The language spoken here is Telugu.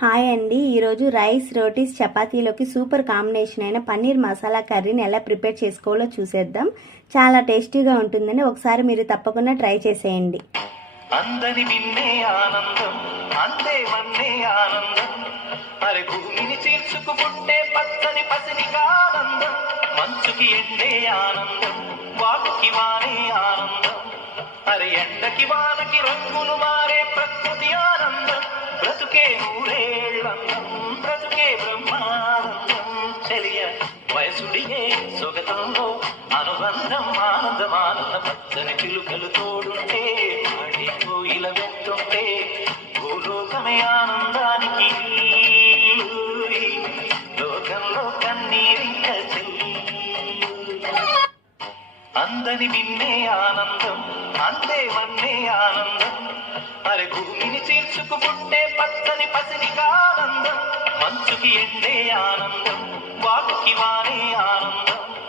హాయ్ అండి. ఈరోజు రైస్, రోటీస్, చపాతీలోకి సూపర్ కాంబినేషన్ అయిన పన్నీర్ మసాలా కర్రీని ఎలా ప్రిపేర్ చేసుకోవాలో చూసేద్దాం. చాలా టేస్టీగా ఉంటుందని ఒకసారి మీరు తప్పకుండా ట్రై చేసేయండి. అందరి విన్నే ఆనందం, అందే వన్నే ఆనందం, అరే భూమిని చీల్చుకు పుట్టే పచ్చని పసినికి ఆనందం, మంచుకి ఎండే ఆనందం, వాకుకి వానే ఆనందం, అరే ఎండకి వానకి రంగులు మారే ప్రకృతి ఆనందం, బ్రతుకే నూరేళ్ళందం, బ్రతుకే బ్రహ్మానందం, చెలియ వయసుడియే సొగతంలో అనుబంధం, ఆనందమానంద పచ్చని చిలుకలు తోడుంటే కోయిల వెంటుంటే భూలోకమే ఆనందానికి, లోకంలో కన్నీరింక అందని విన్నే ఆనందం, అందే వన్నే ఆనందం, అరే భూమిని చీల్చుకు పుట్టే పచ్చని పసినికి ఆనందం, మంచుకి ఎండే ఆనందం, వాకుకి వానే ఆనందం.